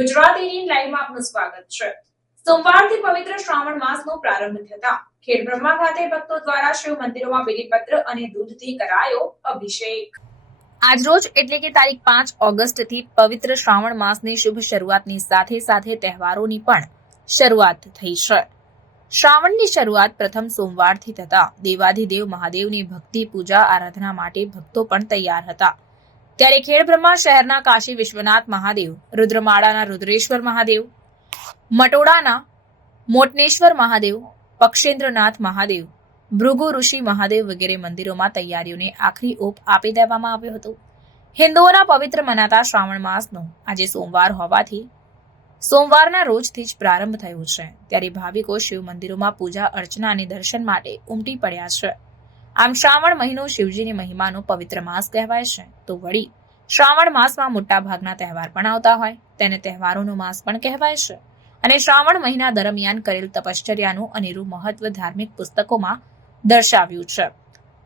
ગુજરાતી લાઈવમાં આપનું સ્વાગત છે. સોમવારથી પવિત્ર શ્રાવણ માસનો પ્રારંભ થતા ખેડબ્રહ્મા ખાતે ભક્તો દ્વારા શિવ મંદિરોમાં બિલીપત્ર અને દૂધથી કરાયો અભિષેક. આજરોજ એટલે કે તારીખ પાંચ ઓગસ્ટથી પવિત્ર શ્રાવણ માસની શુભ શરૂઆતની સાથે સાથે તહેવારોની પણ શરૂઆત થઈ છે. શ્રાવણની શરૂઆત પ્રથમ સોમવારથી થતા દેવાધિદેવ મહાદેવની ભક્તિ પૂજા આરાધના માટે ભક્તો પણ તૈયાર હતા. ત્યારે ખેડબ્રહ્મા શહેરના કાશી વિશ્વનાથ મહાદેવ, રુદ્રમાળાના રુદ્રેશ્વર મહાદેવ મટોડાના મોટનેશ્વર મહાદેવ, પક્ષેન્દ્રનાથ મહાદેવ, ભૃગુ ઋષિ મહાદેવ વગેરે મંદિરોમાં તૈયારીઓને આખરી ઓપ આપી દેવામાં આવ્યો હતો. હિન્દુઓના પવિત્ર મનાતા શ્રાવણ માસનો આજે સોમવાર હોવાથી સોમવારના રોજથી જ પ્રારંભ થયો છે. ત્યારે ભાવિકો શિવ મંદિરોમાં પૂજા અર્ચના અને દર્શન માટે ઉમટી પડ્યા છે. આમ શ્રાવણ મહિનો શિવજીની મહિમાનો પવિત્ર માસ કહેવાય છે. તો વળી, શ્રાવણ માસમાં મોટા ભાગના તહેવાર પણ આવતા હોય. તેને તહેવારોનો માસ પણ કહેવાય છે. અને શ્રાવણ મહિના દરમિયાન કરેલ તપશ્ચર્યાનું અનેરું મહત્વ ધાર્મિક પુસ્તકોમાં દર્શાવ્યું છે.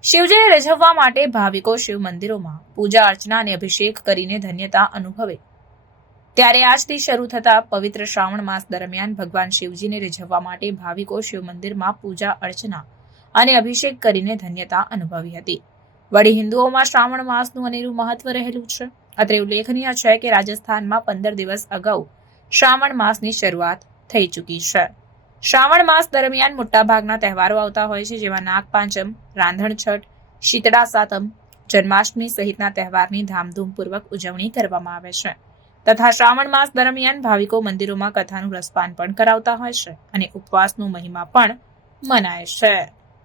શિવજીને રજવવા માટે ભાવિકો શિવ મંદિરોમાં પૂજા અર્ચના અને અભિષેક કરીને ધન્યતા અનુભવે. ત્યારે આજથી શરૂ થતા પવિત્ર શ્રાવણ માસ દરમિયાન ભગવાન શિવજીને રીઝવવા માટે ભાવિકો શિવ મંદિરમાં પૂજા અર્ચના અને અભિષેક કરીને ધન્યતા અનુભવી હતી. વળી હિન્દુઓમાં શ્રાવણ માસનું અનેરું મહત્વ રહેલું છે. અત્રે ઉલ્લેખનીય છે કે રાજસ્થાનમાં પંદર દિવસ અગાઉ શ્રાવણ માસની શરૂઆત થઈ ચૂકી છે. શ્રાવણ માસ દરમિયાન મોટાભાગના તહેવારો આવતા હોય છે, જેમાં નાગપાંચમ, રાંધણ છઠ, શીતળા સાતમ, જન્માષ્ટમી સહિતના તહેવારની ધામધૂમપૂર્વક ઉજવણી કરવામાં આવે છે. તથા શ્રાવણ માસ દરમિયાન ભાવિકો મંદિરોમાં કથાનું રસપાન પણ કરાવતા હોય છે અને ઉપવાસનું મહિમા પણ મનાય છે.